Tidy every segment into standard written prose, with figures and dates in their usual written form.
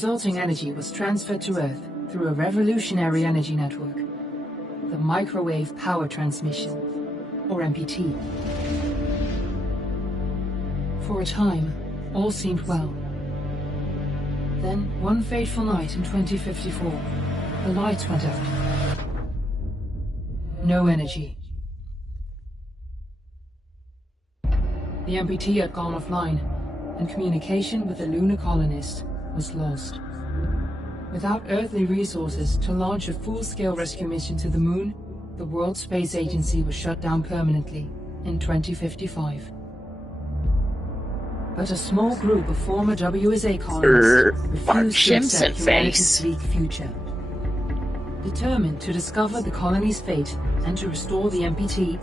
Resulting energy was transferred to Earth through a revolutionary energy network, the Microwave Power Transmission, or MPT. For a time, all seemed well. Then, one fateful night in 2054, the lights went out. No energy. The MPT had gone offline, and communication with the lunar colonists was lost. Without earthly resources to launch a full-scale rescue mission to the Moon, the World Space Agency was shut down permanently in 2055. But a small group of former WSA colonists refused to accept humanity's bleak future. Determined to discover the colony's fate and to restore the MPT,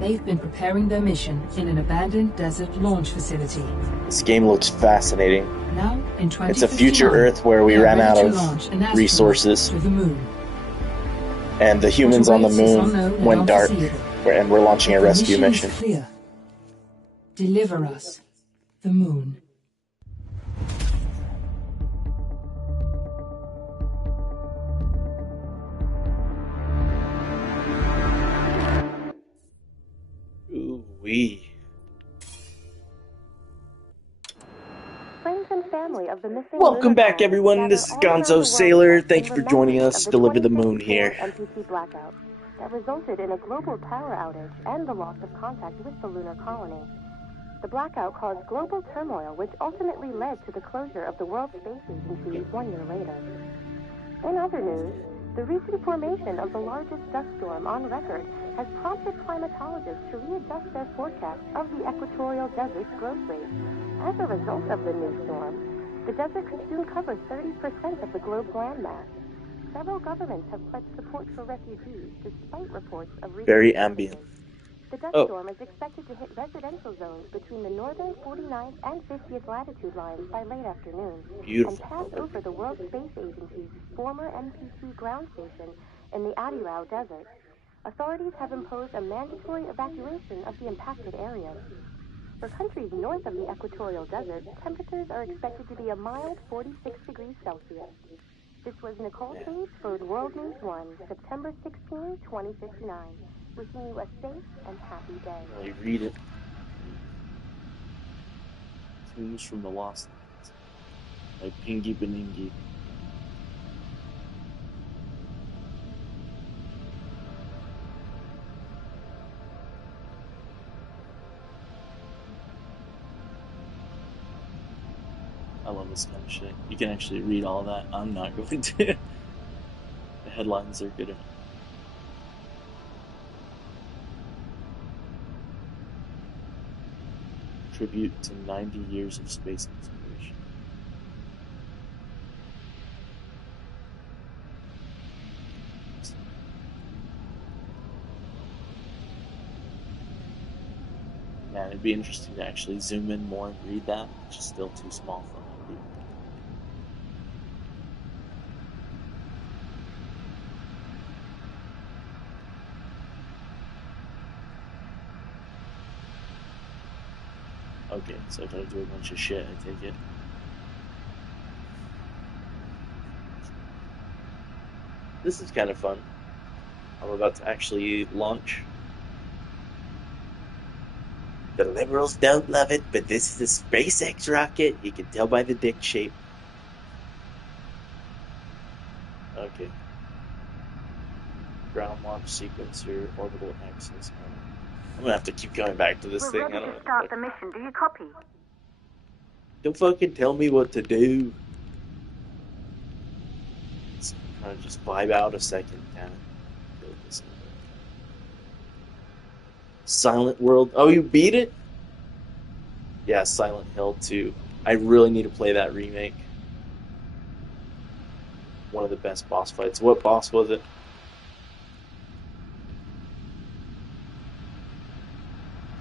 they've been preparing their mission in an abandoned desert launch facility. This game looks fascinating. Now, in it's a future Earth where we ran out of resources, to the Moon. And the humans on the Moon went dark, and we're launching a rescue mission. Clear. Deliver us the Moon. Ooh-wee. Friends and family of the missing Welcome back, everyone. This is Gonzo Sailor. Thank you for joining us. Deliver the Moon here. MPT blackout that resulted in a global power outage and the loss of contact with the lunar colony. The blackout caused global turmoil, which ultimately led to the closure of the World Space Agency 1 year later. In other news, the recent formation of the largest dust storm on record has prompted climatologists to readjust their forecast of the equatorial desert's growth rate. As a result of the new storm, the desert could soon cover 30% of the globe's landmass. Several governments have pledged support for refugees, despite reports of recent very ambient. The dust storm is expected to hit residential zones between the northern 49th and 50th latitude lines by late afternoon. Beautiful. And pass over the World Space Agency's former MPT ground station in the Adirau Desert. Authorities have imposed a mandatory evacuation of the impacted areas. For countries north of the equatorial desert, temperatures are expected to be a mild 46 degrees Celsius. This was Nicole Page for World News 1, September 16, 2059. Wishing you a safe and happy day. Well, you read it. Tunes from the Lost by Pingy Beningi. I love this kind of shit. You can actually read all that. I'm not going to. The headlines are good enough. Tribute to 90 years of space exploration. Man, it'd be interesting to actually zoom in more and read that. It's just still too small for me. Okay, so I gotta do a bunch of shit, I take it. This is kind of fun. I'm about to actually launch. The liberals don't love it, but this is a SpaceX rocket. You can tell by the dick shape. Okay. Ground launch sequencer, orbital axis. I'm gonna have to keep going back to this thing. We're ready to start the mission. Do you copy? Don't fucking tell me what to do. Let's kind of just vibe out a second. Silent World. Oh, you beat it? Yeah, Silent Hill 2. I really need to play that remake. One of the best boss fights. What boss was it?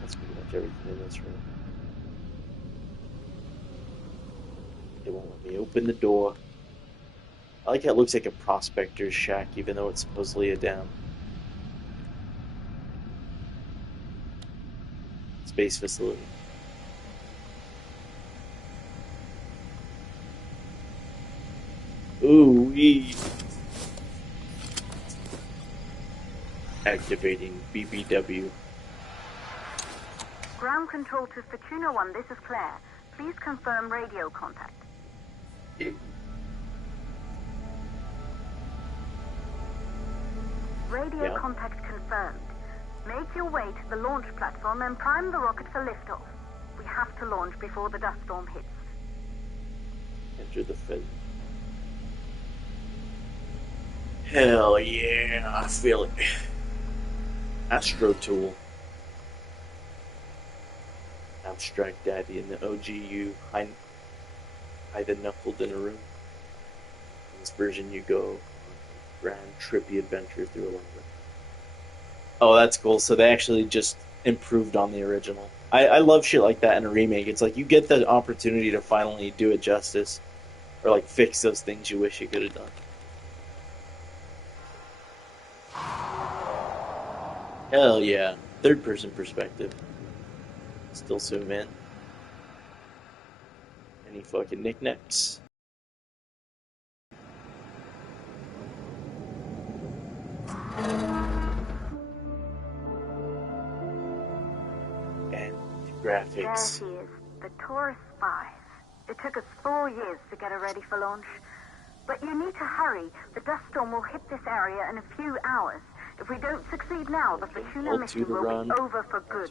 That's pretty much everything in this room. It won't let me open the door. I like how it looks like a prospector's shack, even though it's supposedly a dam. Space facility. Ooh wee. Activating BBW. Ground control to Fortuna 1, this is Claire. Please confirm radio contact. Radio contact confirmed. Make your way to the launch platform and prime the rocket for liftoff. We have to launch before the dust storm hits. Enter the Fed. Hell yeah, I feel it. Astro Tool. Abstract Daddy in the OGU. Hide knuckled in a room. In this version, you go on a grand, trippy adventure through a labyrinth. Oh, that's cool. So they actually just improved on the original. I love shit like that in a remake. It's like you get the opportunity to finally do it justice. Or like fix those things you wish you could have done. Hell yeah. Third person perspective. Still zoom in. Any fucking knickknacks? And the graphics. There she is, the Taurus 5. It took us 4 years to get her ready for launch. But you need to hurry. The dust storm will hit this area in a few hours. If we don't succeed now, the Fortuna mission will be over for good.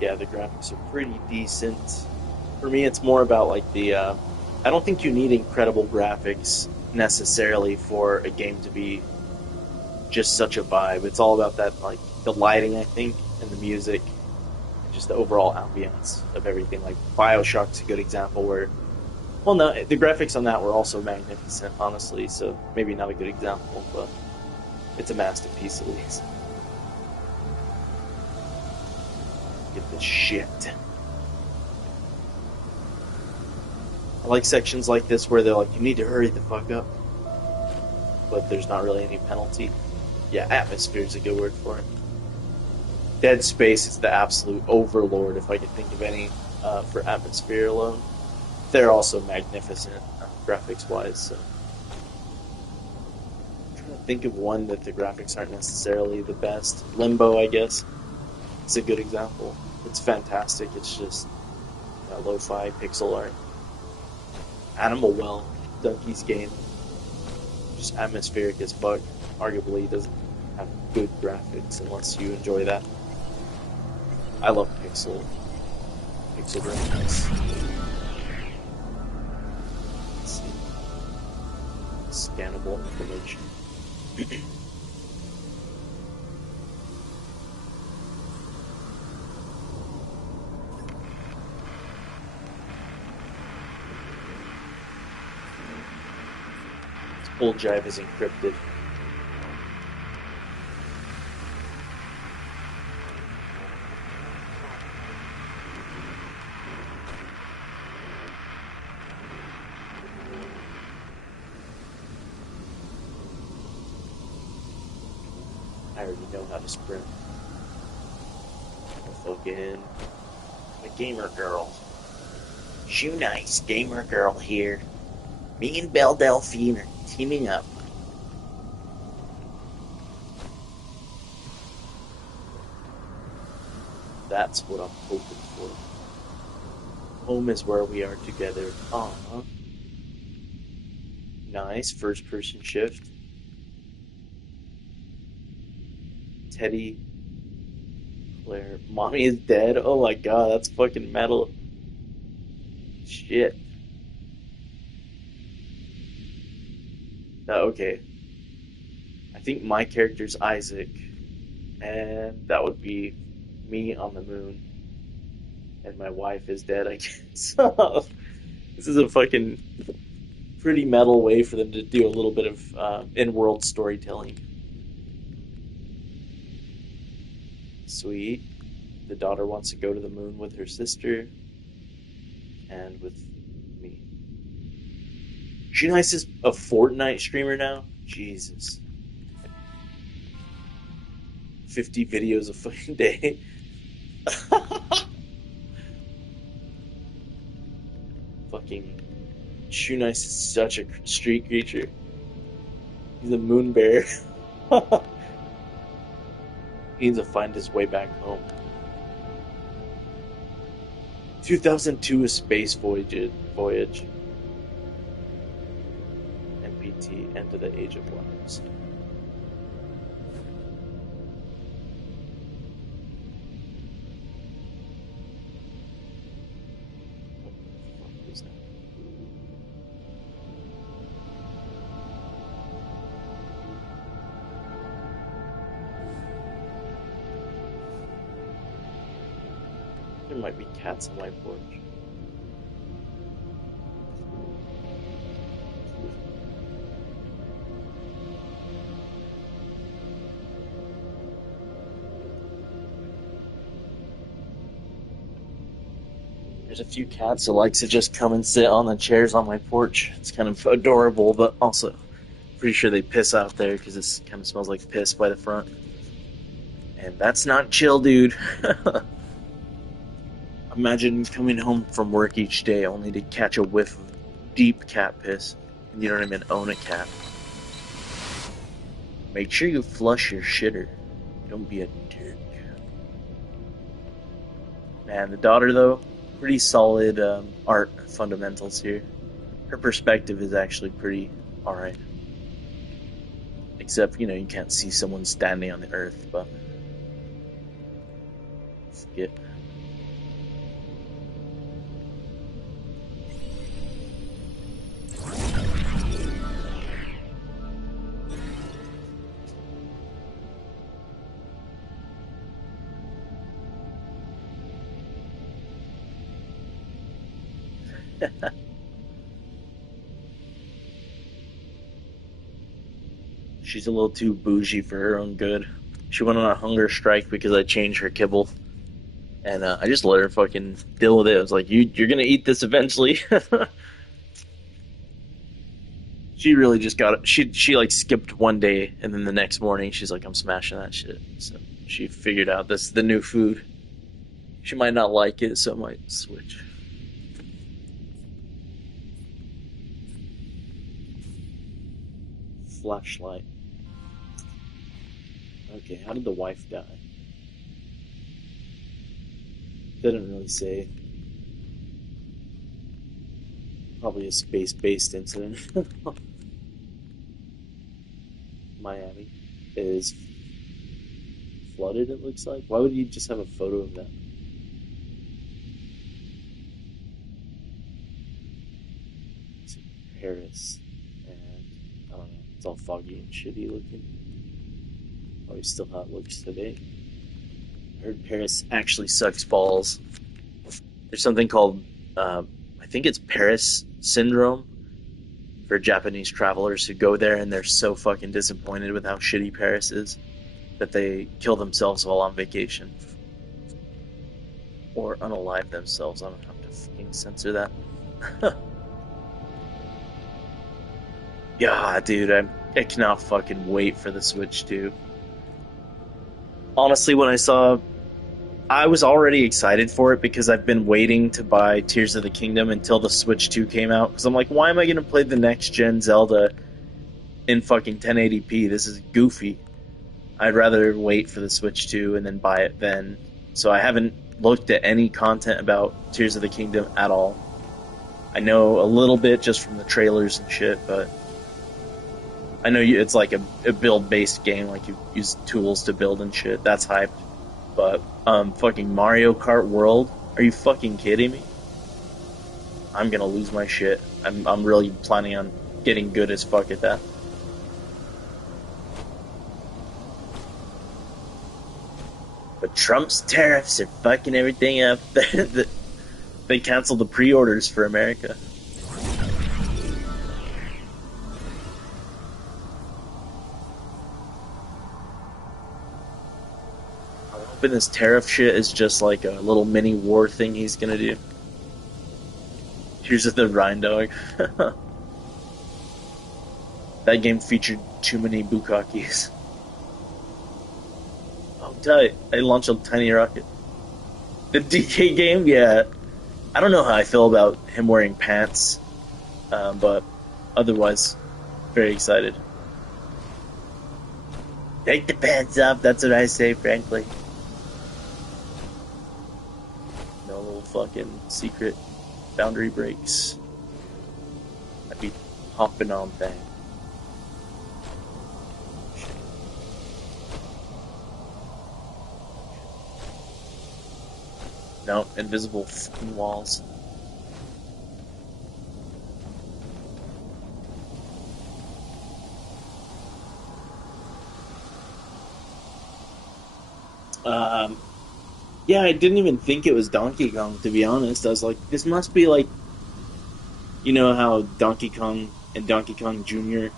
Yeah, the graphics are pretty decent. For me, it's more about like the. I don't think you need incredible graphics necessarily for a game to be just such a vibe. It's all about that, like the lighting, I think, and the music, and just the overall ambience of everything. Like BioShock's a good example where, well, no, the graphics on that were also magnificent, honestly. So maybe not a good example, but it's a masterpiece at least. Get this shit. I like sections like this where they're like, you need to hurry the fuck up. But there's not really any penalty. Yeah, atmosphere is a good word for it. Dead Space is the absolute overlord, if I could think of any, for atmosphere alone. They're also magnificent, graphics-wise, so. I'm trying to think of one that the graphics aren't necessarily the best. Limbo, I guess. It's a good example. It's fantastic. It's just lo-fi pixel art. Animal Well, Donkey's Game, just atmospheric as fuck. Arguably doesn't have good graphics unless you enjoy that. I love pixel graphics. Let's see. Scannable information. Old drive is encrypted. I already know how to sprint. Fucking a gamer girl. Shoe Nice, gamer girl here. Me and Belle Delphine are teaming up. That's what I'm hoping for. Home is where we are together. Aww. Nice, first person shift. Teddy. Claire. Mommy is dead? Oh my god, that's fucking metal. Shit. Okay. I think my character's Isaac, and that would be me on the moon, and my wife is dead, I guess. This is a fucking pretty metal way for them to do a little bit of in-world storytelling. Sweet. The daughter wants to go to the moon with her sister, and with me. Shoe Nice is a Fortnite streamer now? Jesus. 50 videos a fucking day. Fucking Shoe Nice is such a street creature. He's a moon bear. He needs to find his way back home. 2002 A Space Voyage. MPT, End of the Age of Wonders. What was that? There might be cats on my porch. There's a few cats that like to just come and sit on the chairs on my porch. It's kind of adorable, but also pretty sure they piss out there because it kind of smells like piss by the front. And that's not chill, dude. Imagine coming home from work each day only to catch a whiff of deep cat piss, and you don't even own a cat. Make sure you flush your shitter. Don't be a dick. Man, the daughter, though, pretty solid art fundamentals here. Her perspective is actually pretty alright. Except, you know, you can't see someone standing on the earth, but... skip. She's a little too bougie for her own good. She went on a hunger strike because I changed her kibble. And I just let her fucking deal with it. I was like, you're gonna eat this eventually. She really just got it. She like skipped one day, and then the next morning she's like, I'm smashing that shit. So she figured out this is the new food. She might not like it, so I might switch. Flashlight. Okay, how did the wife die? Didn't really say. Probably a space-based incident. Miami is flooded, it looks like. Why would you just have a photo of that? It's Paris. And I don't know, it's all foggy and shitty looking. Probably still how it looks today. I heard Paris actually sucks balls. There's something called, I think it's Paris syndrome for Japanese travelers who go there and they're so fucking disappointed with how shitty Paris is that they kill themselves while on vacation. Or unalive themselves. I don't have to fucking censor that. Yeah, dude, I cannot fucking wait for the Switch 2. Honestly, when I was already excited for it because I've been waiting to buy Tears of the Kingdom until the Switch 2 came out. Because I'm like, why am I going to play the next-gen Zelda in fucking 1080p? This is goofy. I'd rather wait for the Switch 2 and then buy it then. So I haven't looked at any content about Tears of the Kingdom at all. I know a little bit just from the trailers and shit, but... I know it's like a build-based game, like you use tools to build and shit. That's hyped. But, fucking Mario Kart World? Are you fucking kidding me? I'm gonna lose my shit. I'm really planning on getting good as fuck at that. But Trump's tariffs are fucking everything up. They canceled the pre-orders for America. This tariff shit is just like a little mini war thing he's gonna do. Here's the Rhine Dog. That game featured too many Bukakis. Oh tight. I launched a tiny rocket. The DK game, yeah. I don't know how I feel about him wearing pants, but otherwise, very excited. Take the pants off, that's what I say, frankly. No little fucking secret boundary breaks. I'd be hopping on things. No, invisible fucking walls. Yeah, I didn't even think it was Donkey Kong, to be honest. I was like, this must be like, you know how Donkey Kong and Donkey Kong Jr.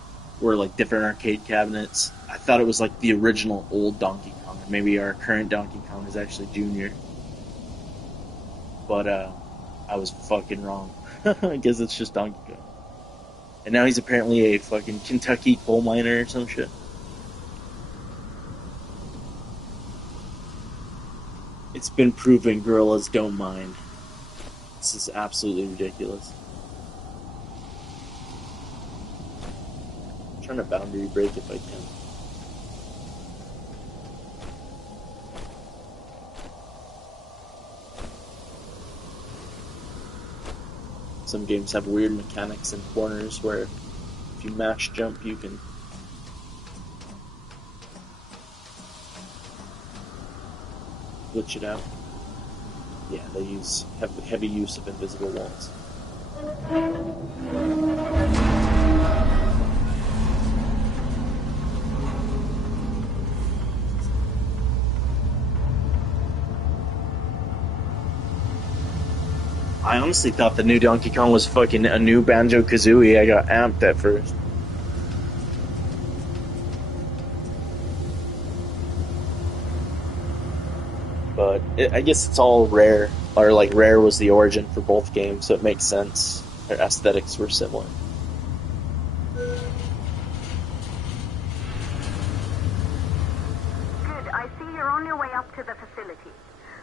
were like different arcade cabinets? I thought it was like the original old Donkey Kong. Maybe our current Donkey Kong is actually Jr. But, I was fucking wrong. I guess it's just Donkey Kong. And now he's apparently a fucking Kentucky coal miner or some shit. It's been proven gorillas don't mind. This is absolutely ridiculous. I'm trying to boundary break if I can. Some games have weird mechanics in corners where if you mash jump you can glitch it out. Yeah, they have heavy use of invisible walls. I honestly thought the new Donkey Kong was fucking a new Banjo-Kazooie. I got amped at first. But I guess it's all Rare. Or like Rare was the origin for both games, so it makes sense. Their aesthetics were similar. Good, I see you're on your way up to the facility.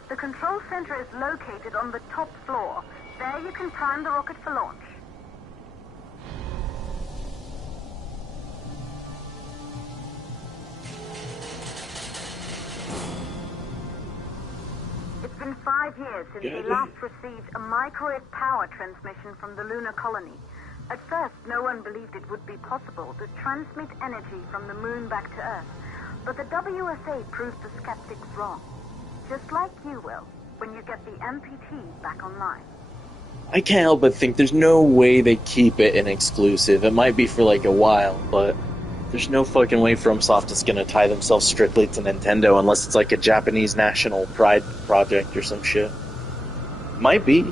The control center is located on the top floor. There you can prime the rocket for launch. It's been 5 years since we last received a microwave power transmission from the lunar colony. At first, no one believed it would be possible to transmit energy from the moon back to Earth. But the WSA proved the skeptics wrong. Just like you will, when you get the MPT back online. I can't help but think there's no way they keep it an exclusive. It might be for like a while, but there's no fucking way FromSoft is gonna tie themselves strictly to Nintendo unless it's like a Japanese national pride project or some shit. Might be.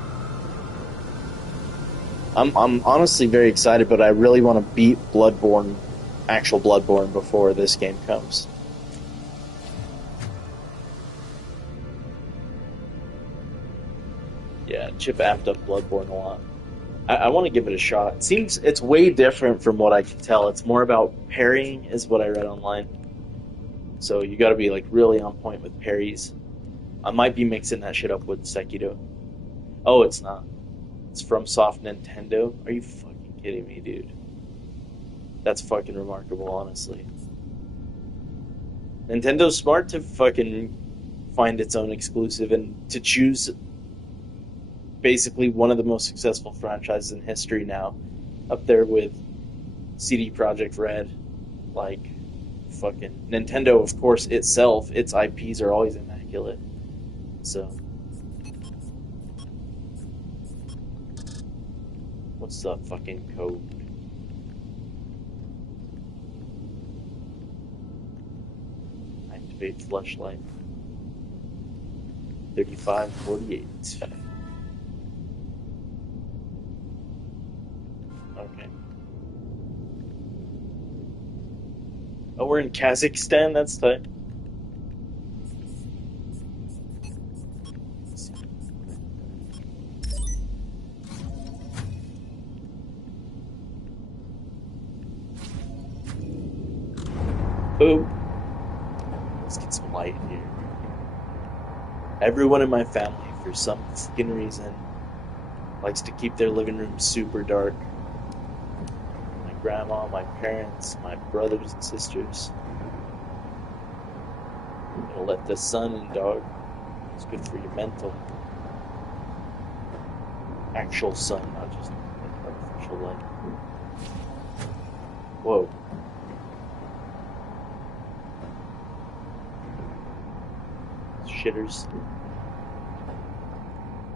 I'm honestly very excited, but I really want to beat Bloodborne, actual Bloodborne, before this game comes. Yeah, Chip amped up Bloodborne a lot. I want to give it a shot. It seems it's way different from what I can tell. It's more about parrying, is what I read online. So you got to be like really on point with parries. I might be mixing that shit up with Sekiro. Oh, it's not. It's FromSoft Nintendo. Are you fucking kidding me, dude? That's fucking remarkable, honestly. Nintendo's smart to fucking find its own exclusive and to choose basically one of the most successful franchises in history now, up there with CD Projekt Red. Like, fucking Nintendo, of course, itself, its IPs are always immaculate. So, what's the fucking code? Activate flashlight. 3548. Okay. Oh, we're in Kazakhstan? That's tight. Boom. Let's get some light in here. Everyone in my family, for some fucking reason, likes to keep their living room super dark. My grandma, my parents, my brothers and sisters. I'm gonna let the sun in, dog. It's good for your mental. Actual sun, not just like artificial light. Whoa. Shitters.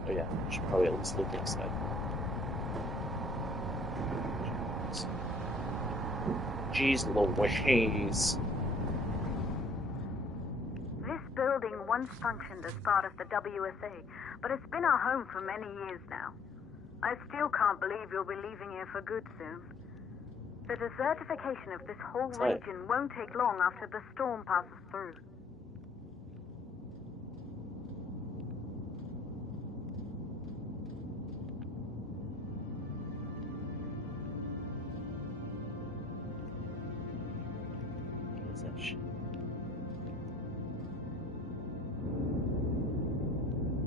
Oh yeah, I should probably at least look inside. Jeez Louise. This building once functioned as part of the WSA, but it's been our home for many years now. I still can't believe you'll be leaving here for good soon. The desertification of this whole region won't take long after the storm passes through. What's that shit?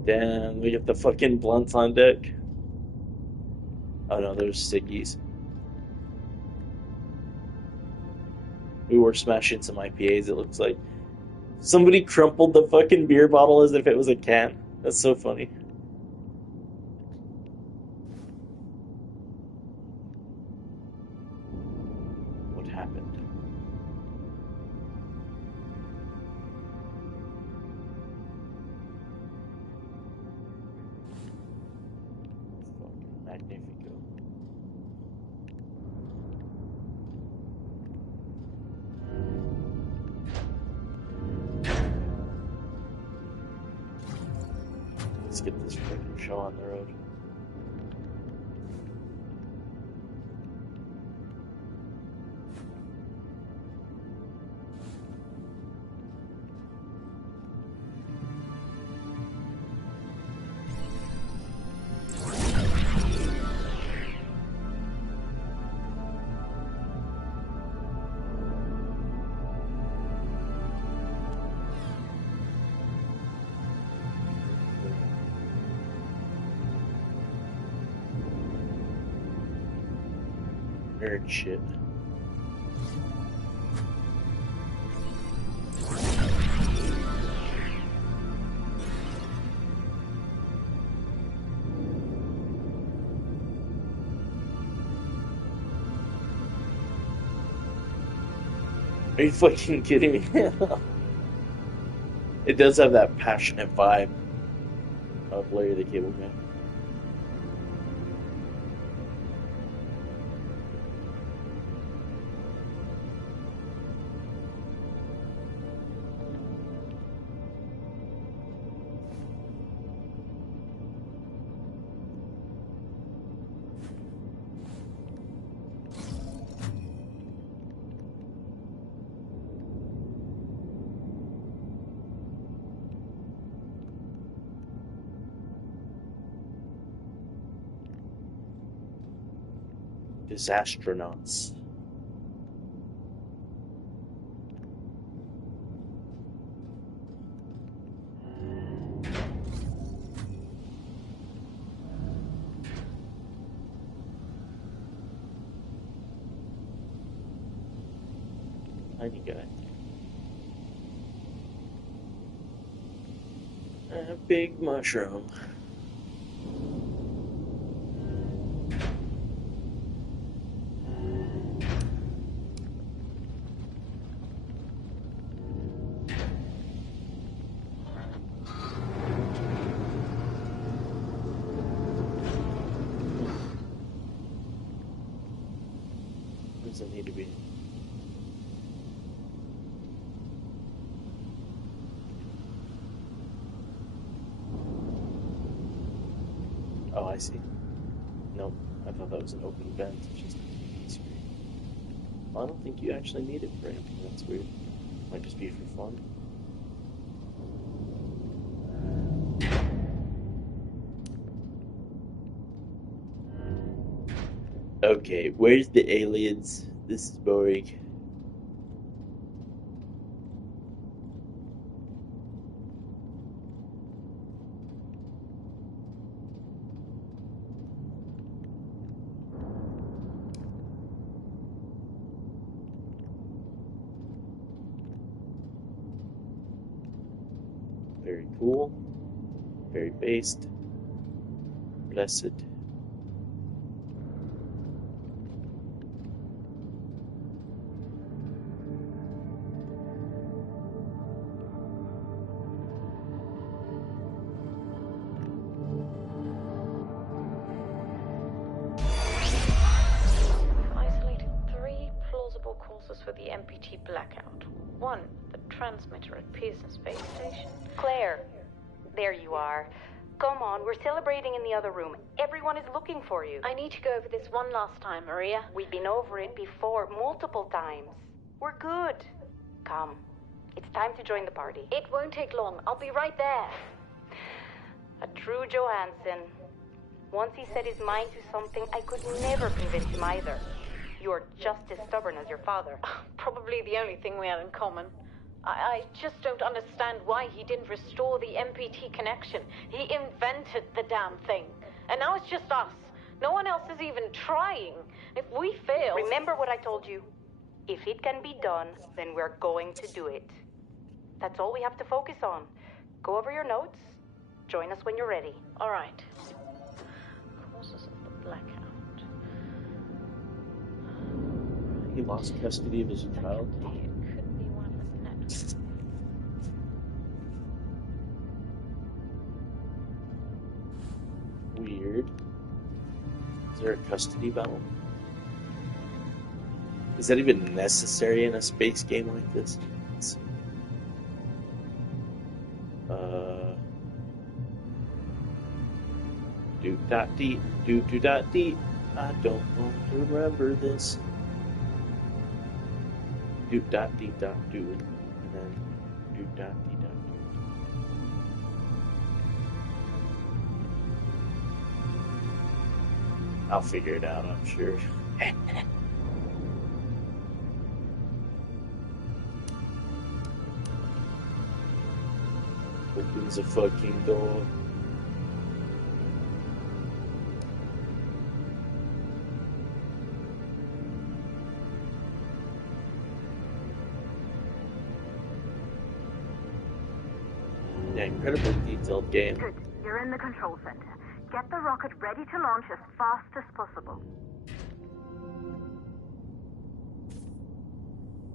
Damn, we got the fucking blunts on deck. Oh no, there's ciggies. We were smashing some IPAs, it looks like. Somebody crumpled the fucking beer bottle as if it was a can. That's so funny. What happened? Fucking Magnifico. Let's get this freaking show on the road. Nerd shit. Are you fucking kidding me? It does have that passionate vibe of Larry the Cable Guy. Disastronauts. Tiny guy. A big mushroom. Does it need to be? Oh, I see. Nope, I thought that was an open vent. It's just a TV screen. Well, I don't think you actually need it for anything. That's weird. Might just be for fun. Okay, where's the aliens? This is boring. Very cool. Very based. Blessed. For the MPT blackout. 1, the transmitter at Pearson Space Station. Claire, there you are. Come on, we're celebrating in the other room. Everyone is looking for you. I need to go over this one last time, Maria. We've been over it before, multiple times. We're good. Come. It's time to join the party. It won't take long. I'll be right there. A true Johansson. Once he set his mind to something, I could never convince him either. You're just as stubborn as your father. Probably the only thing we had in common. I just don't understand why he didn't restore the MPT connection. He invented the damn thing. And now it's just us. No one else is even trying. If we fail... Remember what I told you. If it can be done, then we're going to do it. That's all we have to focus on. Go over your notes. Join us when you're ready. All right. Causes of the blackout. He lost custody of his child. It could be one of the networks. Weird. Is there a custody battle? Is that even necessary in a space game like this? Do-dot-dee, do-do-dot-dee. I don't want to remember this. Do-dot-dee-dot-do it. And then do-dot-dee-dot-do it. I'll figure it out, I'm sure. Opens a fucking door. Yeah, incredibly detailed game. Good. You're in the control center. Get the rocket ready to launch as fast as possible.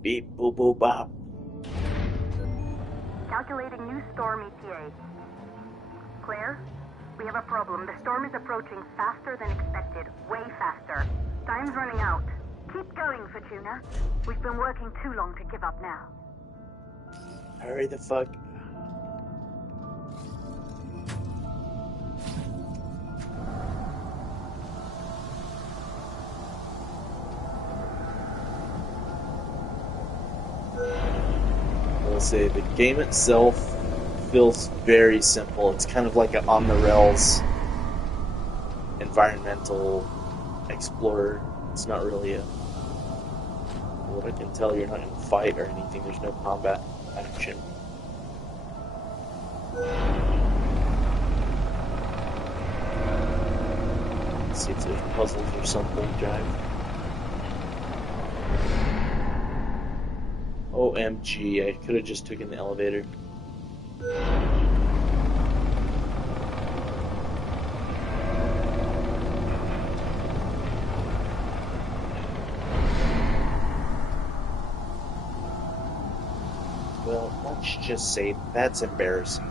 Beep, boop, boop, bop. Calculating new storm ETA. Claire, we have a problem. The storm is approaching faster than expected. Way faster. Time's running out. Keep going, Fortuna. We've been working too long to give up now. Hurry the fuck. I'll say the game itself feels very simple. It's kind of like an on the rails environmental explorer. It's not really a... What I can tell, you're not in a fight or anything. There's no combat action. Let's see if there's puzzles or something, Jive. OMG, I could have just taken the elevator. Well, let's just say that's embarrassing.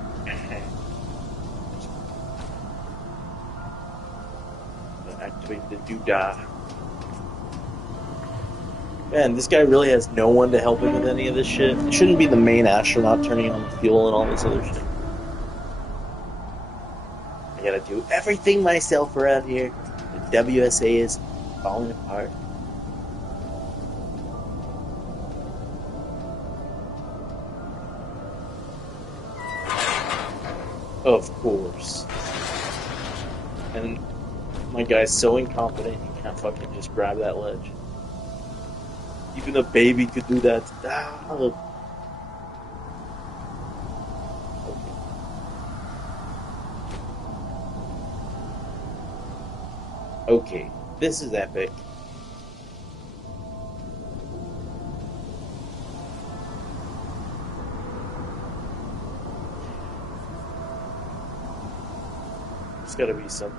Activate the doodah. Man, this guy really has no one to help him with any of this shit. It shouldn't be the main astronaut turning on the fuel and all this other shit. I gotta do everything myself around here. The WSA is falling apart. Of course. And my guy's so incompetent, he can't fucking just grab that ledge. Even a baby could do that. Okay, this is epic. There's gotta be something.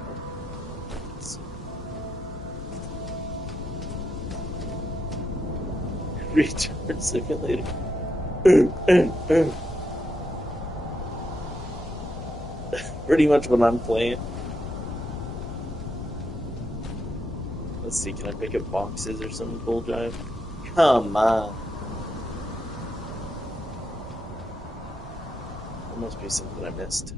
Return simulator. Pretty much what I'm playing. Let's see, can I pick up boxes or some bull jive? Come on. There must be something I missed.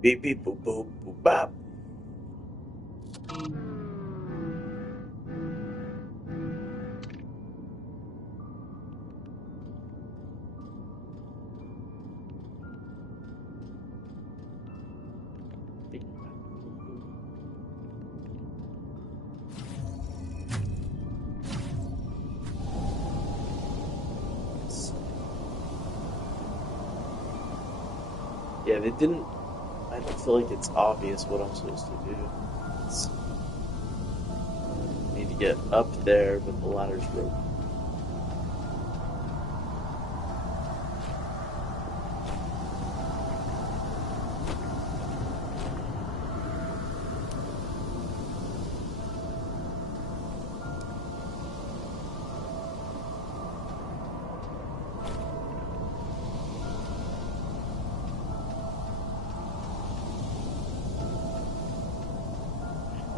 Beep beep boop boop boop bop. Yeah, they didn't. I don't feel like it's obvious what I'm supposed to do. I need to get up there, but the ladder's broken.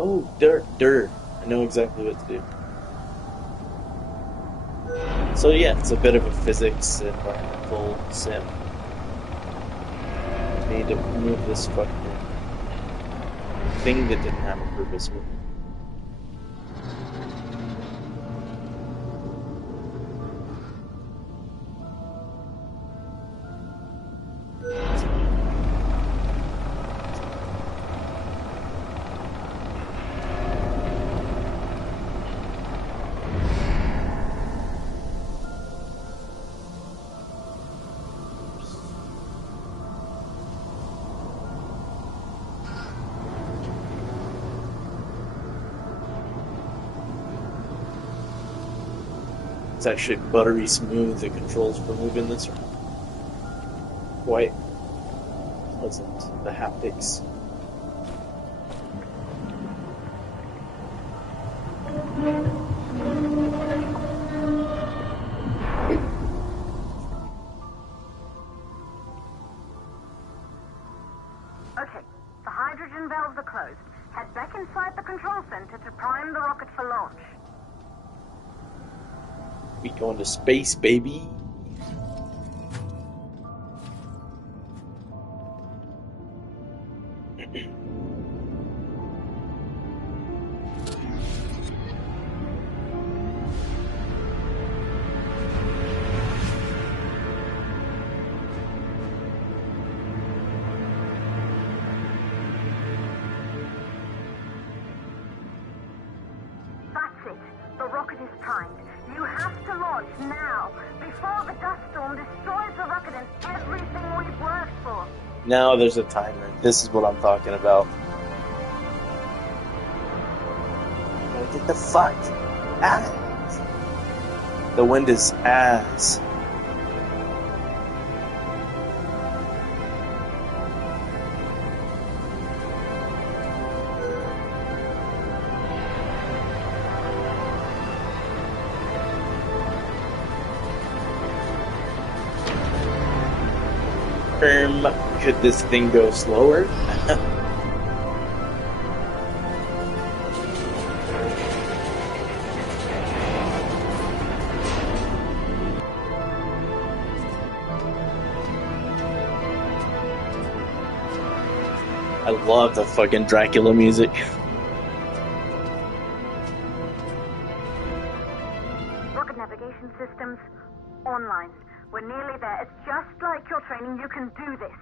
Oh, dirt. I know exactly what to do. So yeah, it's a bit of a physics environmental sim. I need to move this fucking thing that didn't have a purpose with it. It's actually buttery smooth, the controls for moving this around. Quite pleasant, the haptics. Okay, the hydrogen valves are closed. Head back inside the control center to prime the rocket for launch. We going to space, baby. That's it. The rocket is primed. You have to launch now, before the dust storm destroys the rocket and everything we've worked for. Now there's a timer. This is what I'm talking about. Gotta get the fuck out of it. The wind is ass. Could this thing go slower? I love the fucking Dracula music. Rocket navigation systems online. We're nearly there. It's just like your training. You can do this.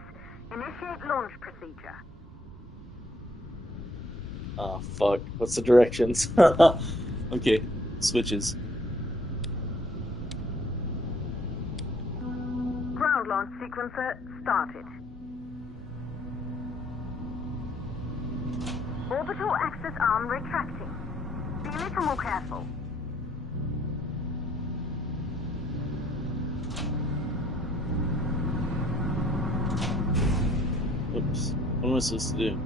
Initiate launch procedure. Oh, fuck. What's the directions? Okay, switches. Ground launch sequencer started. Orbital access arm retracting. Be a little more careful. Oops. What am I supposed to do?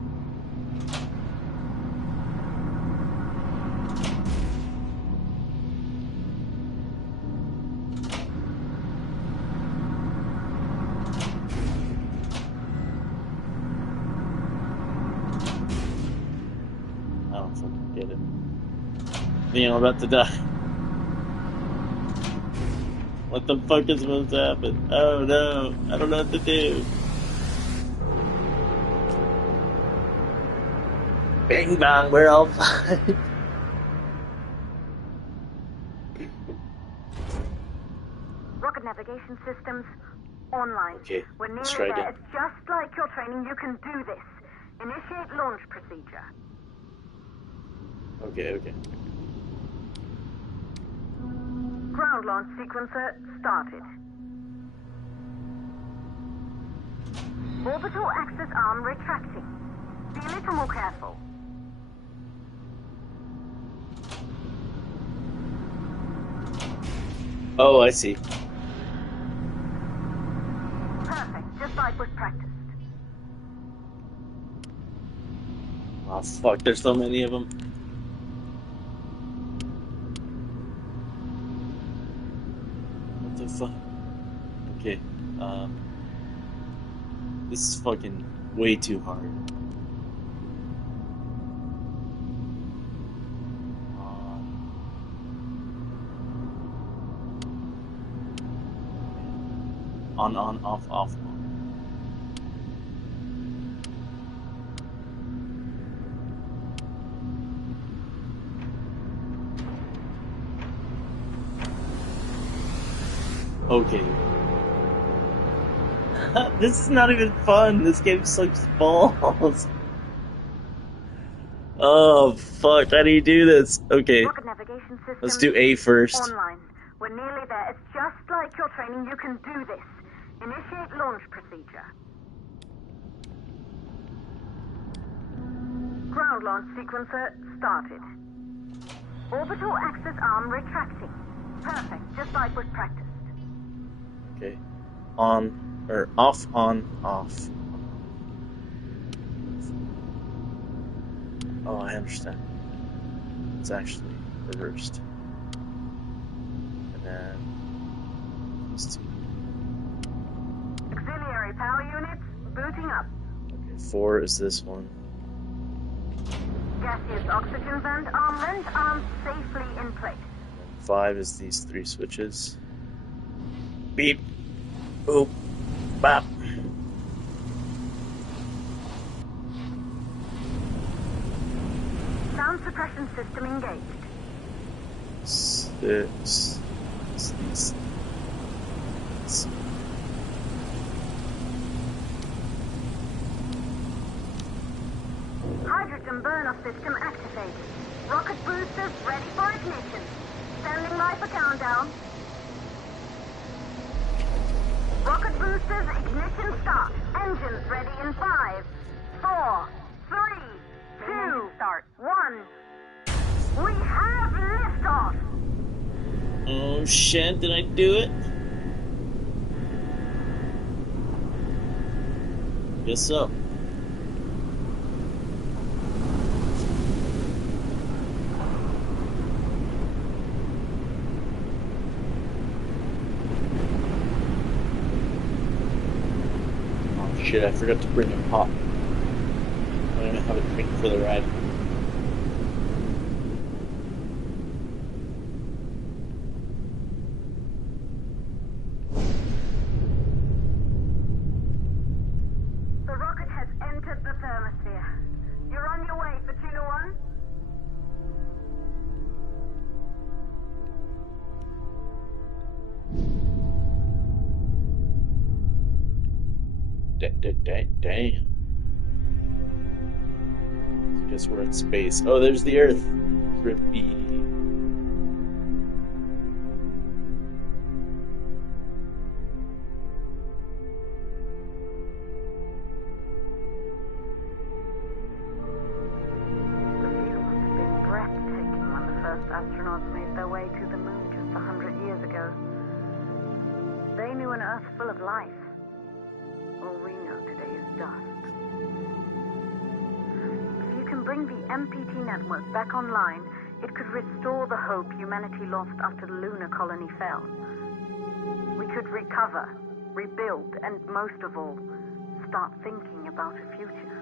I don't fucking get it. I think I'm about to die. What the fuck is supposed to happen? Oh no, I don't know what to do. Bing bang, we're all fine. Rocket navigation systems online. Okay, We're nearly let's try there. again. It's just like your training. You can do this. Initiate launch procedure. Okay. Ground launch sequencer started. Orbital access arm retracting. Be a little more careful. Oh, I see. Perfect, just like was practiced. Oh fuck, there's so many of them. What the fuck? Okay, this is fucking way too hard. On, off, off. Okay. This is not even fun. This game sucks balls. Oh, fuck. How do you do this? Okay. Rocket navigation system. Let's do A first. Online. We're nearly there. It's just like your training. You can do this. Initiate launch procedure. Ground launch sequencer started. Orbital access arm retracting. Perfect, just like was practiced. Okay. On, or off, on, off. Oh, I understand. It's actually reversed. And then these two. Auxiliary power units booting up. Okay, 4 is this one. Gaseous oxygen vent arms safely in place. 5 is these 3 switches. Beep. Boop. Bop. Sound suppression system engaged. 6. These. Hydrogen burn-off system activated. Rocket boosters ready for ignition. Standing by for countdown. Rocket boosters ignition start. Engines ready in 5, 4, 3, 2, start. 1. We have liftoff. Oh shit, did I do it? Guess so. Oh shit, I forgot to bring a pop. I don't even have a drink for the ride. The rocket has entered the thermosphere. You're on your way, Fortuna 1. Damn. I guess we're in space. Oh, there's the Earth. Trippy. life. All we know today is dust. If you can bring the MPT network back online, it could restore the hope humanity lost after the lunar colony fell. We could recover, rebuild, and most of all, start thinking about a future.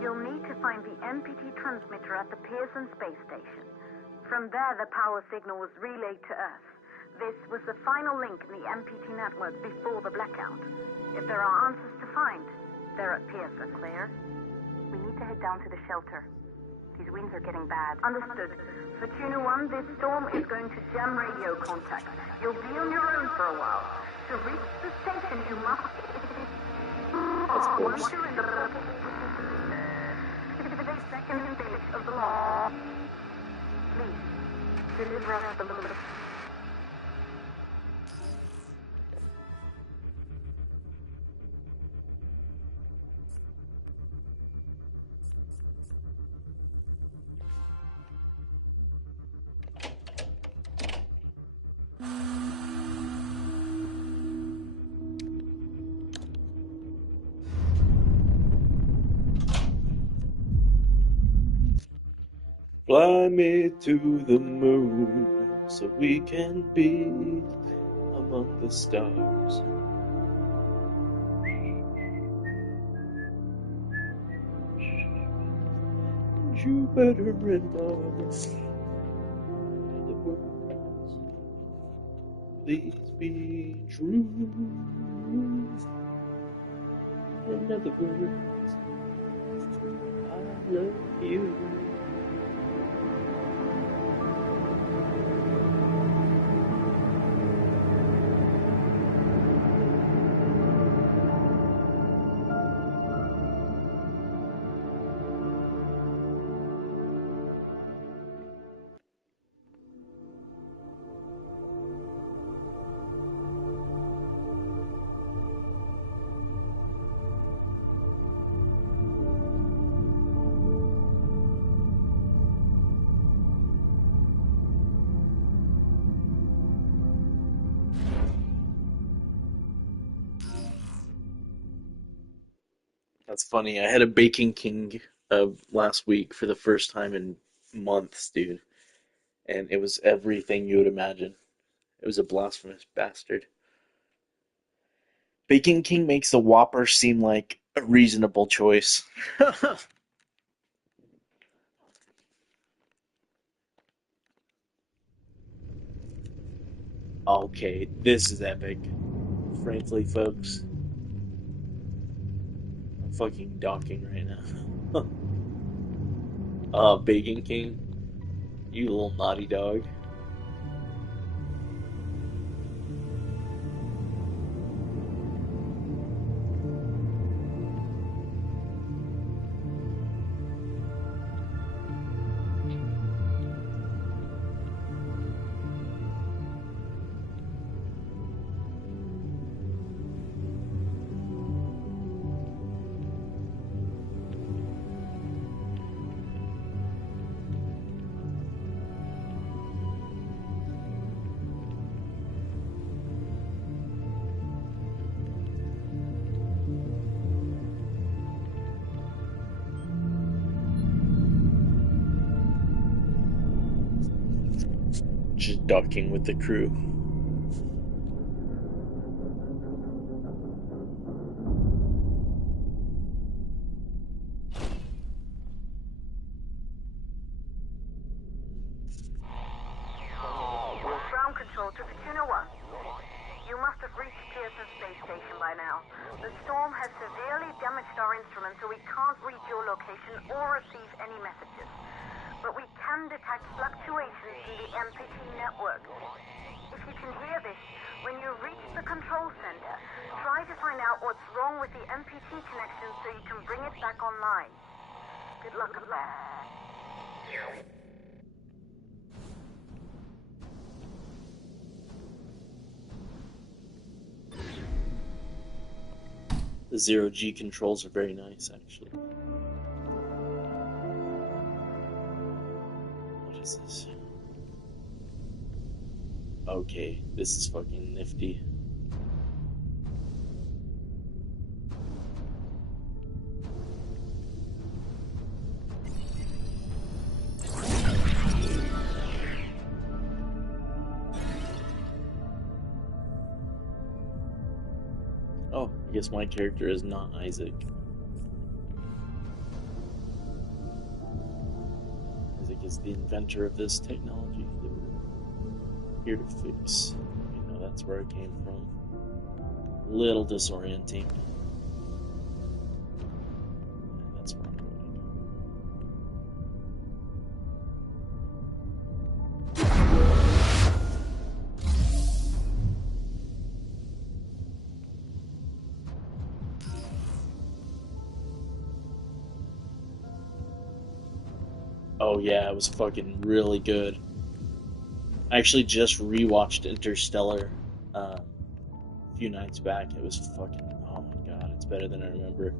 You'll need to find the MPT transmitter at the Pearson space station. From there, the power signal was relayed to Earth. This was the final link in the MPT network before the blackout. If there are answers to find, they're at Pearson. Claire, we need to head down to the shelter. These winds are getting bad. Understood. For Tuna 1, this storm is going to jam radio contact. You'll be on your own for a while. To reach the station, you must... Once you're in the second stage of the law, please, deliver us the little... Fly me to the moon so we can be among the stars. Jupiter and Mars. And the words, please be true. In other words, I love you. That's funny. I had a Baking King last week for the first time in months, dude. And it was everything you would imagine. It was a blasphemous bastard. Baking King makes the Whopper seem like a reasonable choice. Okay, this is epic. Frankly, folks. I'm fucking docking right now. Baking King. You little naughty dog. Just docking with the crew. Ground control to Fortuna 1. You must have reached Pearson Space Station by now. The storm has severely damaged our instruments, so we can't read your location or receive any messages. But we can detect fluctuations in the MPT network. If you can hear this, when you reach the control center, try to find out what's wrong with the MPT connection so you can bring it back online. Good luck with that. The zero-G controls are very nice, actually. What is this? Okay, this is fucking nifty. Oh, I guess my character is not Isaac. Isaac is the inventor of this technology that we're here to fix. You know, that's where it came from. Little disorienting. And that's where I'm going. Oh yeah, it was fucking really good. I actually just rewatched Interstellar a few nights back. It was fucking, oh my god, it's better than I remember.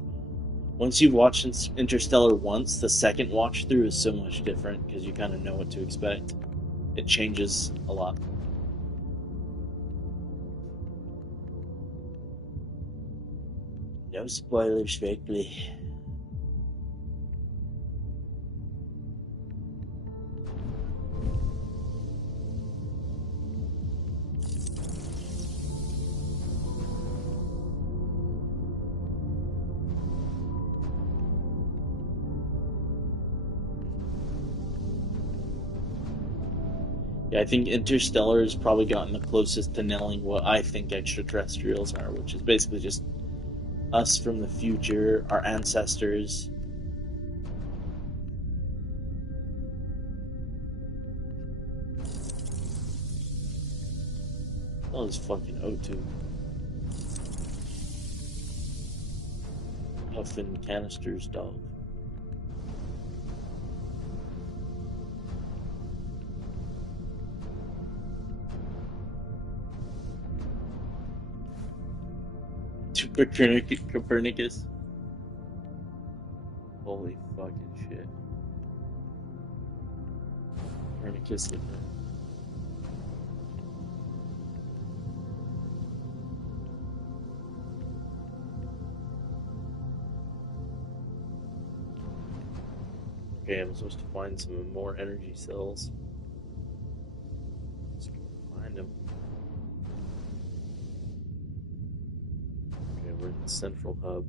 Once you've watched Interstellar once, the second watch through is so much different because you kind of know what to expect. It changes a lot. No spoilers, strictly. Yeah, I think Interstellar has probably gotten the closest to nailing what I think extraterrestrials are, which is basically just us from the future, our ancestors. Oh, this fucking O2. Huffing canisters, dog. Copernicus. Holy fucking shit. Copernicus with her. Okay, I'm supposed to find some more energy cells. Let's go find them. Okay, we're in the central hub.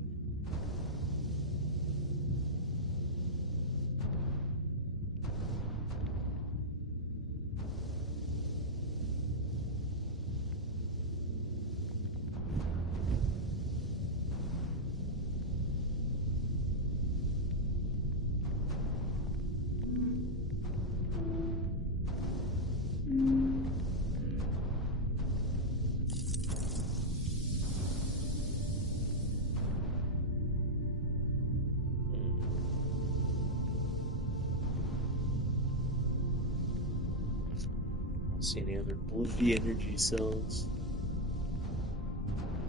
See any other bloody energy cells?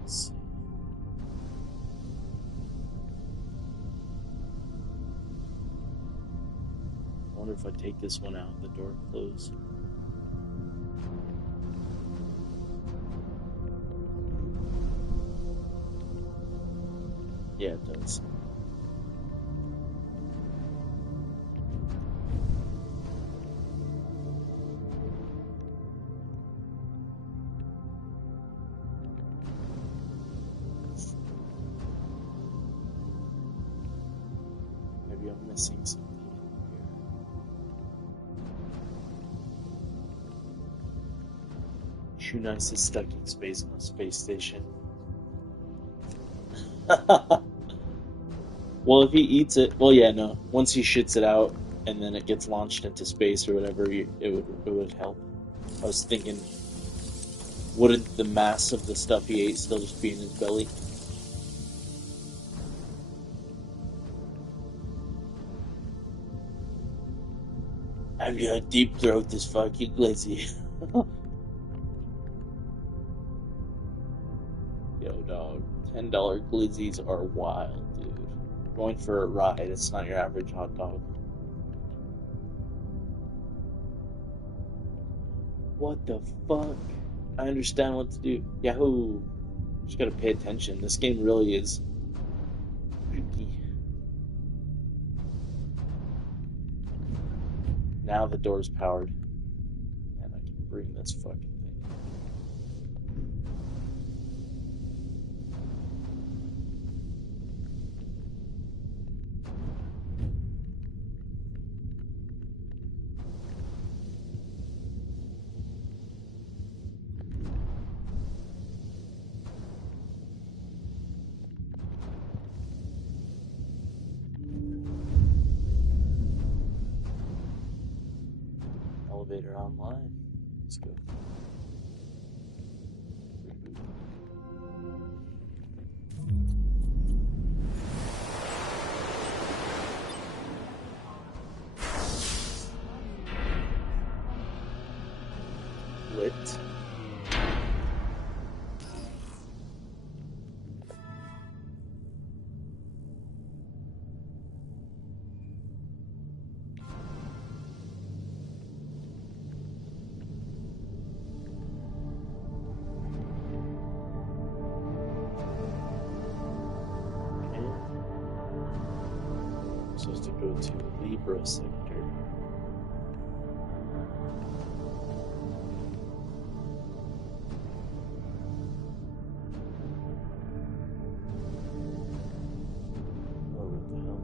Let's see. I wonder if I take this one out, the door closed. Yeah, it does. Maybe I'm missing something here. Shoenice is stuck in space on a space station. Well, if he eats it, well, yeah, no. Once he shits it out and then it gets launched into space or whatever, it would help. I was thinking, wouldn't the mass of the stuff he ate still just be in his belly? I'm gonna deep throat this fucking glizzy. Yo, dog. $10 glizzies are wild, dude. You're going for a ride. It's not your average hot dog. What the fuck? I understand what to do. Yahoo! Just gotta pay attention. This game really is tricky. Now the door's powered. And I can bring this fucking thing. Elevator online. Let's go. Lit. Supposed to go to Libra sector. Oh, what the hell?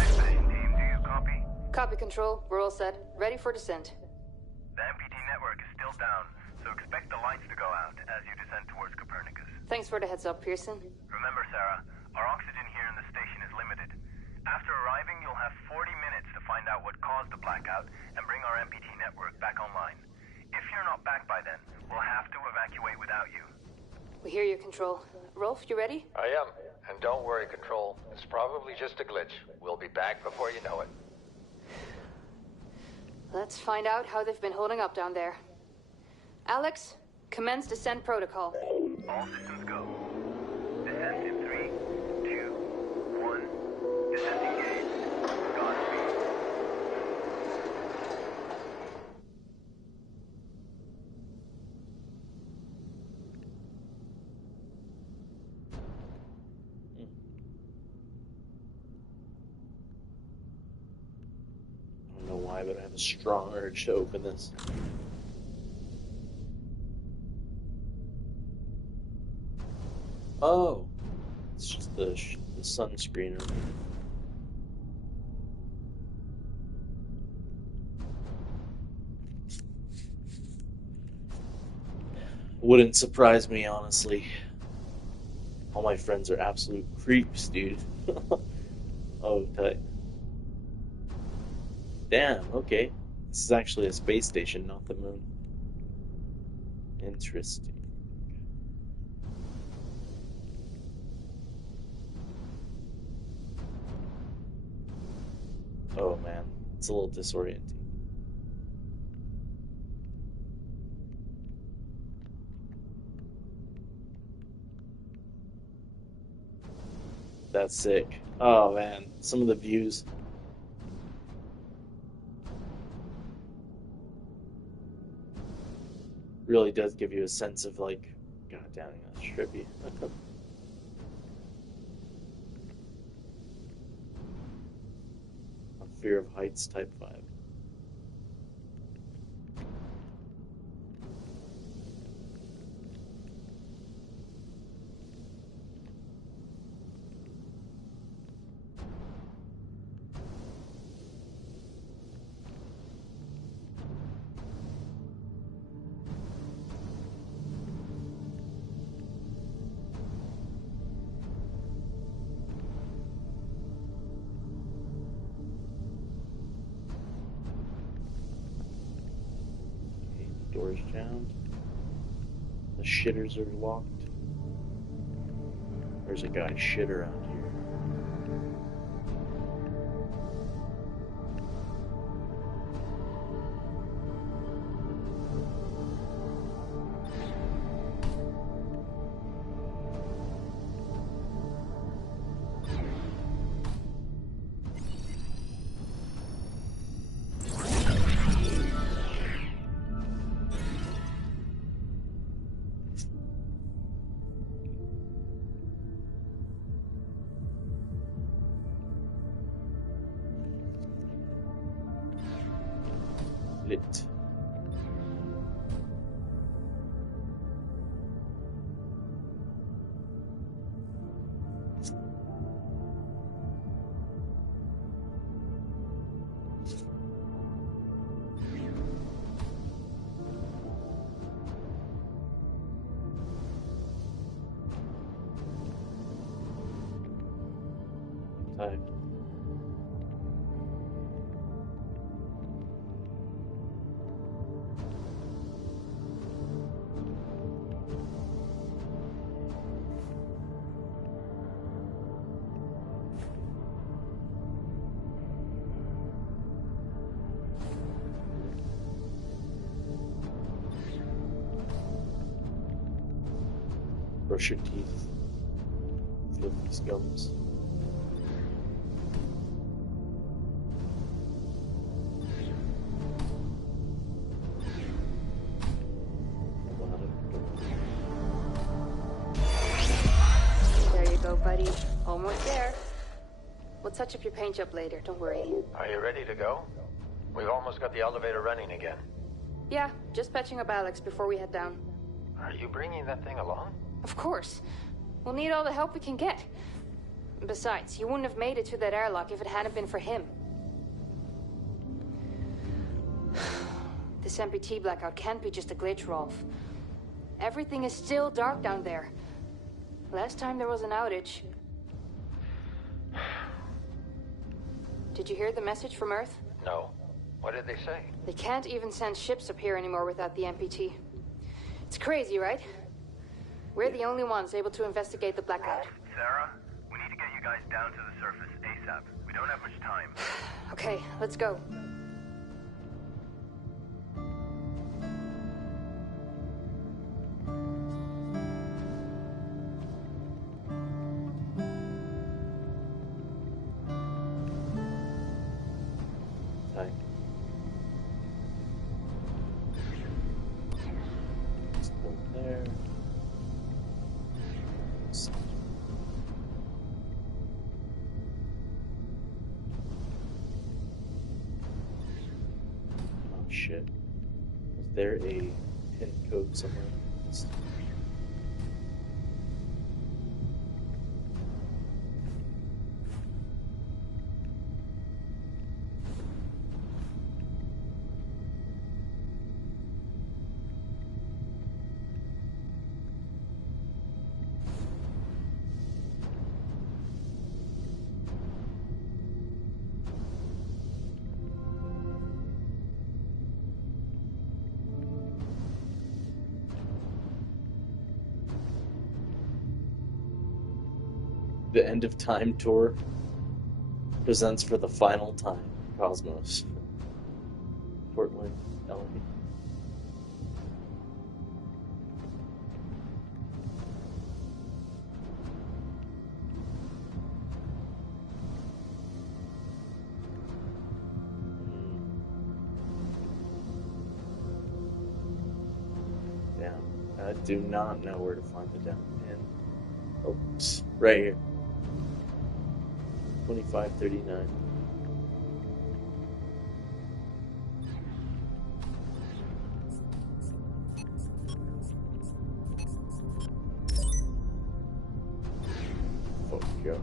Expedition team, do you copy? Copy, Control. We're all set. Ready for descent. The MPT network is still down, so expect the lights to go out as you descend towards Copernicus. Thanks for the heads up, Pearson. Remember, Sarah, our oxygen here in the station is limited. After arriving, you'll have 40 minutes to find out what caused the blackout and bring our MPT network back online. If you're not back by then, we'll have to evacuate without you. We hear you, Control. Rolf, you ready? I am. And don't worry, Control. It's probably just a glitch. We'll be back before you know it. Let's find out how they've been holding up down there. Alex, commence descent protocol. All systems go. Descent in 3, 2, 1. Descent engaged. Godspeed. I don't know why, but I have a strong urge to open this. Oh, it's just the sunscreen. Wouldn't surprise me, honestly. All my friends are absolute creeps, dude. Oh, tight. Damn, okay. This is actually a space station, not the moon. Interesting. Oh man, it's a little disorienting. That's sick. Oh man, some of the views. Really does give you a sense of like, god damn, that's trippy. Fear of heights type vibe. Doors jammed. The shitters are locked. There's a guy shit around here. Lit. Type. Brush your teeth. Feel these gums. There you go, buddy. Almost there. We'll touch up your paint job later, don't worry. Are you ready to go? We've almost got the elevator running again. Yeah, just patching up Alex before we head down. Are you bringing that thing along? Of course. We'll need all the help we can get. Besides, you wouldn't have made it to that airlock if it hadn't been for him. This MPT blackout can't be just a glitch, Rolf. Everything is still dark down there. Last time there was an outage... Did you hear the message from Earth? No. What did they say? They can't even send ships up here anymore without the MPT. It's crazy, right? We're the only ones able to investigate the blackout. Sarah, we need to get you guys down to the surface ASAP. We don't have much time. Okay, let's go. Type. Still there. Oh shit. Is there a pin code somewhere? The End of Time Tour presents for the final time Cosmos. Portland, LA. Down. I do not know where to find the down pin. Oh, right here. 2539. Oh gosh.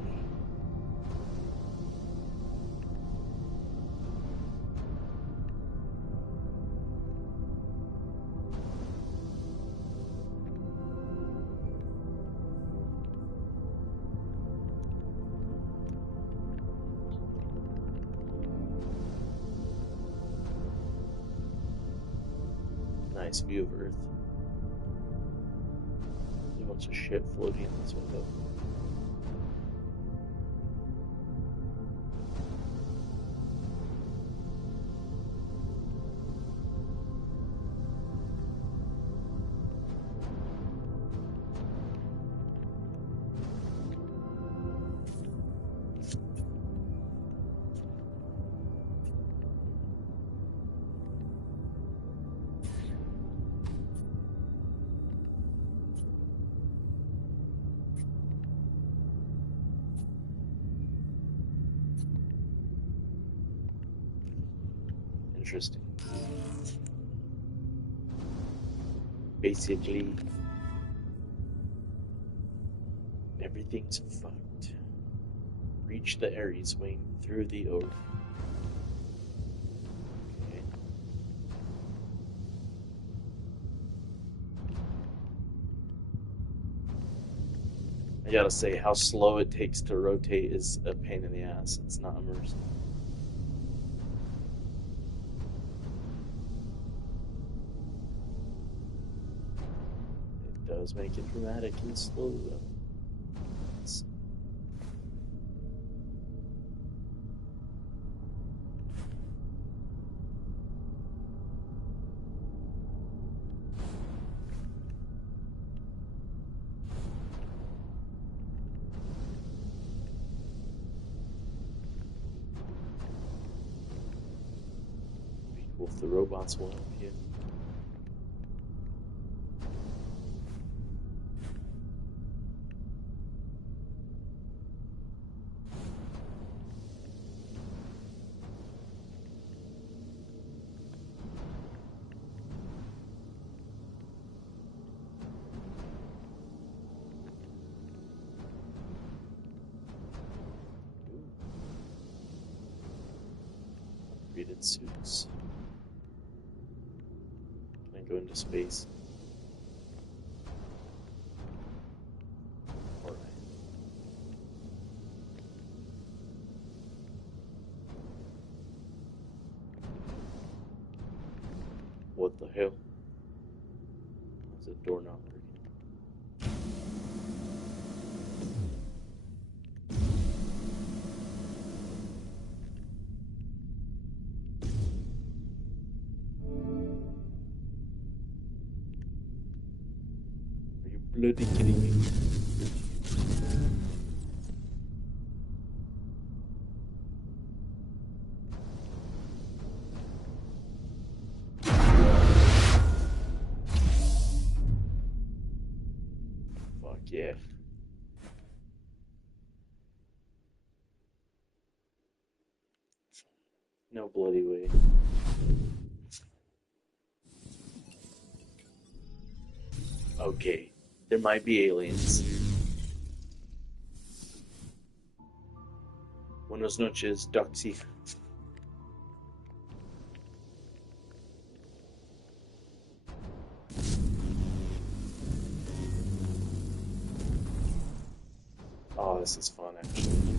Nice view of Earth. There's a bunch of shit floating in this window. interesting. Basically, everything's fucked. Reach the Ares wing through the overhead. Okay. I gotta say, how slow it takes to rotate is a pain in the ass. It's not immersive. It does make it dramatic and slow, though. If the robots will help you. Upgraded suits. Go into space. All right. What the hell? Is the door not working? Bloody kidding me. Fuck yeah. No bloody way. Okay. There might be aliens. Buenas noches, Doxy. Oh, this is fun, actually.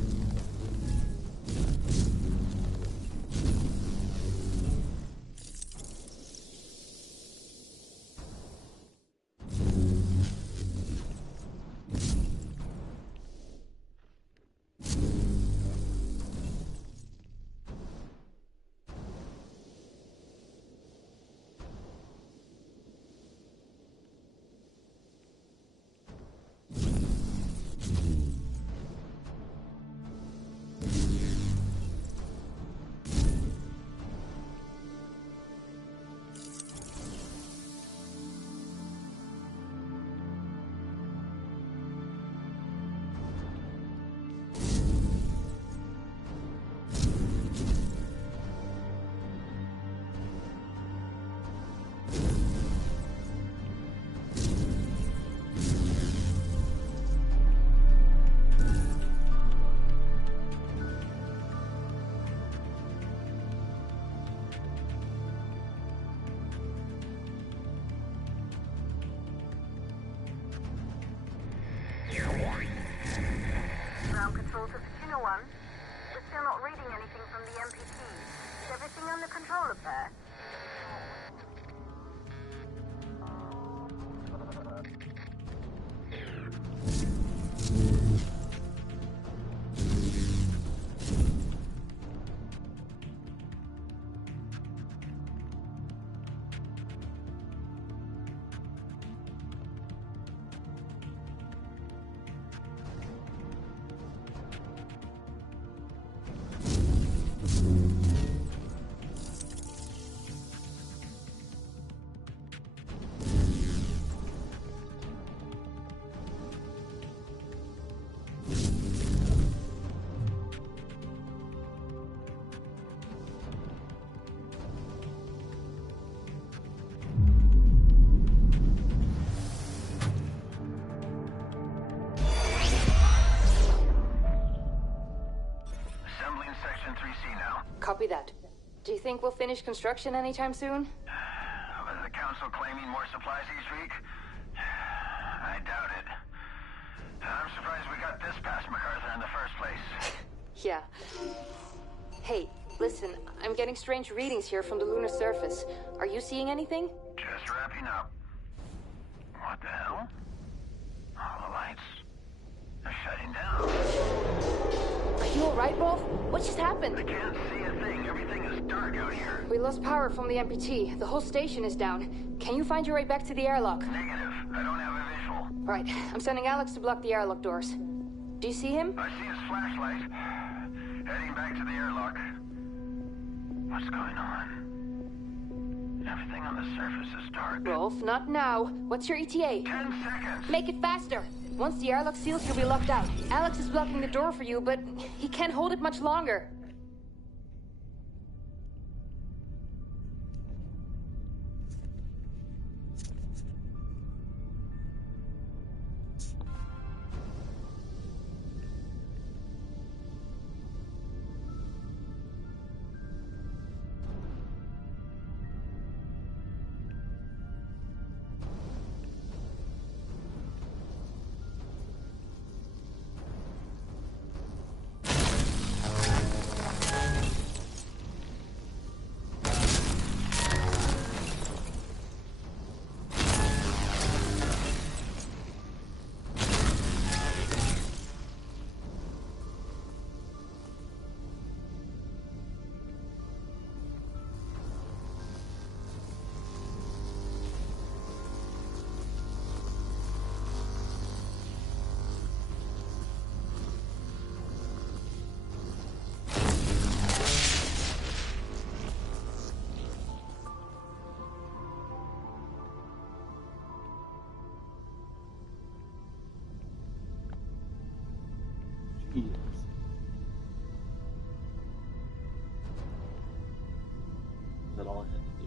Ground control to Juno 1. We're still not reading anything from the MPT. Is everything under control up there? that. Do you think we'll finish construction anytime soon? Was the council claiming more supplies each week? I doubt it. I'm surprised we got this past MacArthur in the first place. Yeah. Hey, listen, I'm getting strange readings here from the lunar surface. Are you seeing anything? Just wrapping up. What the hell? All the lights are shutting down. Are you alright, Rolf? What just happened? I can't see a thing. Everything is dark out here. We lost power from the MPT. The whole station is down. Can you find your way back to the airlock? Negative. I don't have a visual. Right. I'm sending Alex to block the airlock doors. Do you see him? I see his flashlight. Heading back to the airlock. What's going on? Everything on the surface is dark. Rolf, not now. What's your ETA? 10 seconds. Make it faster. Once the airlock seals, you'll be locked out. Alex is blocking the door for you, but he can't hold it much longer. Yes. Is that all I had to do?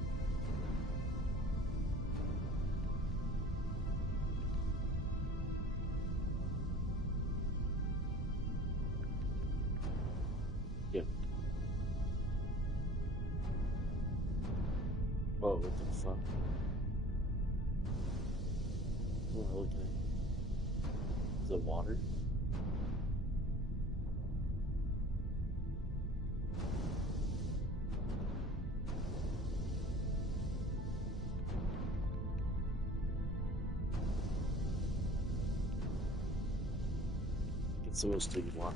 Yep. Whoa, what the fuck? Oh, okay. Is it water? It's supposed to be water.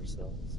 Ourselves.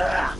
Ah!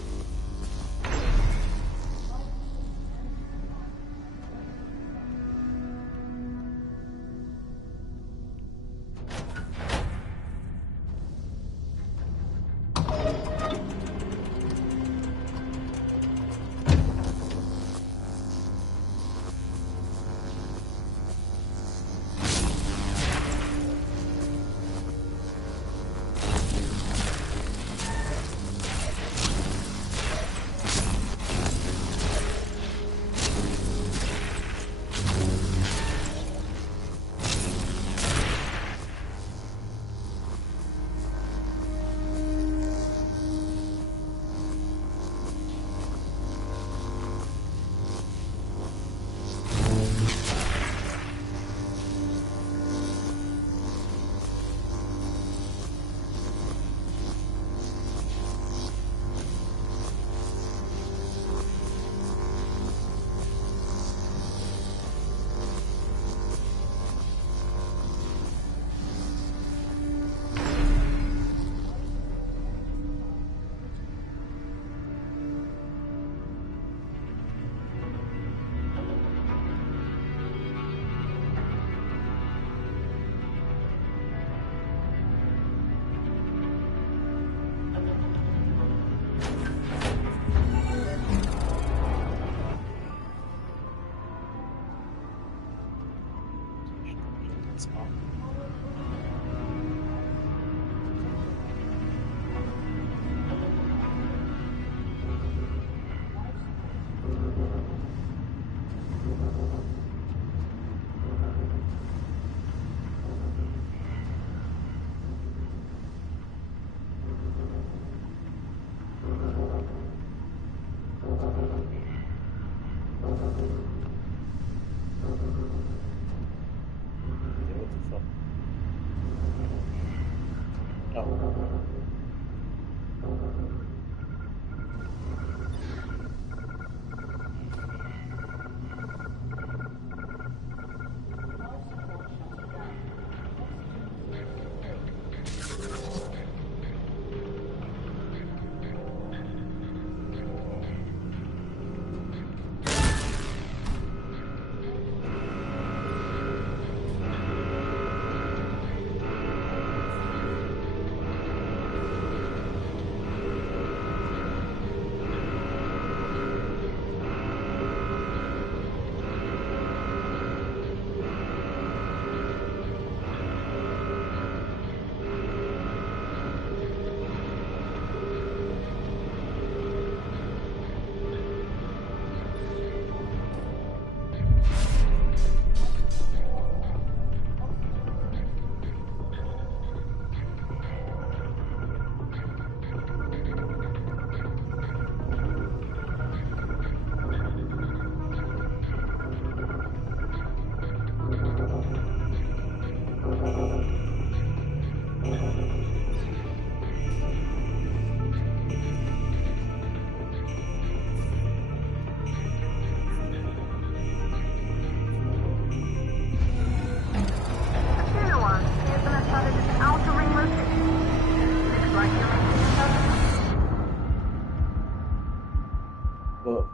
Whoa.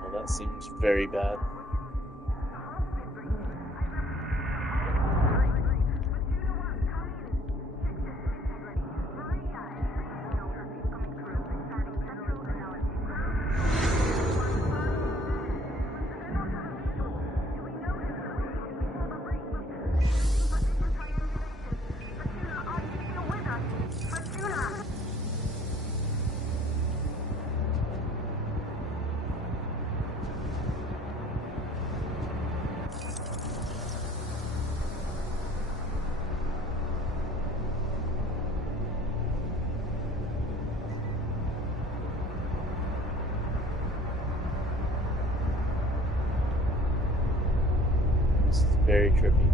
Well, that seems very bad. Very trippy.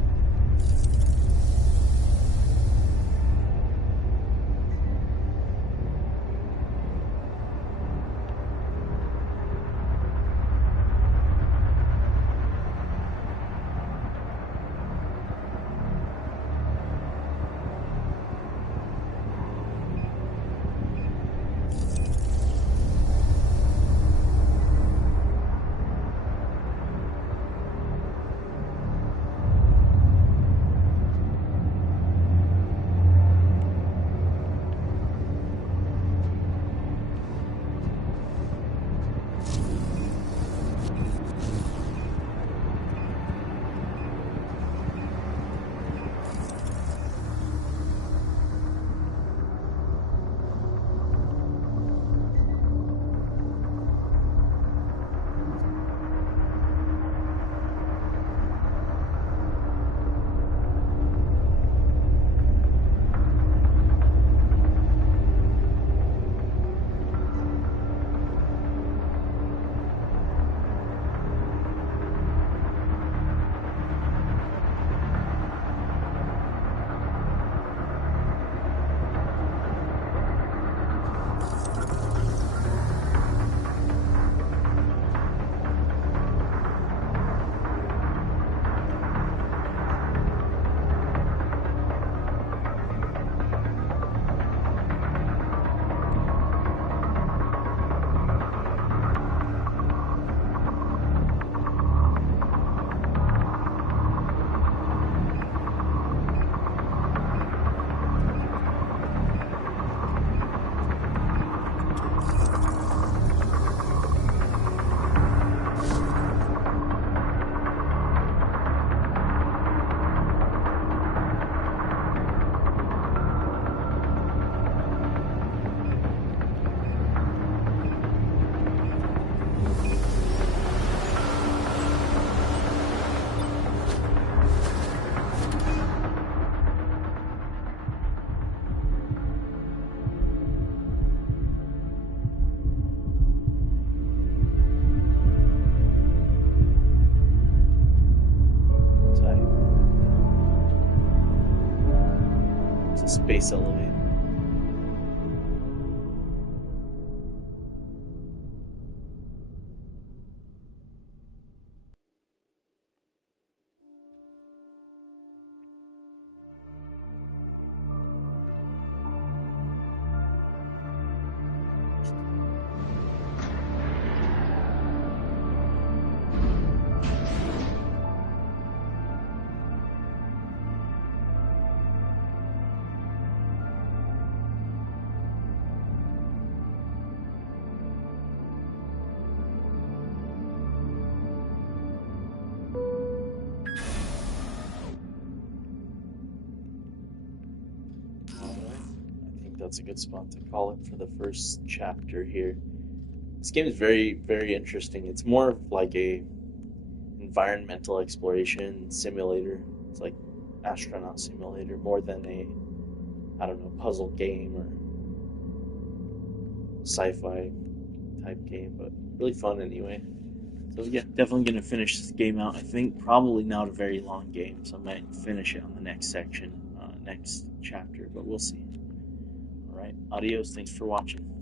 Space elevator. That's a good spot to call it for the first chapter here. This game is very, very interesting. It's more of like a environmental exploration simulator. It's like astronaut simulator more than a, I don't know, puzzle game or sci-fi type game, but really fun anyway. So yeah, definitely gonna finish this game out. I think probably not a very long game, so I might finish it on the next section, next chapter, but we'll see. Alright, adios, thanks for watching.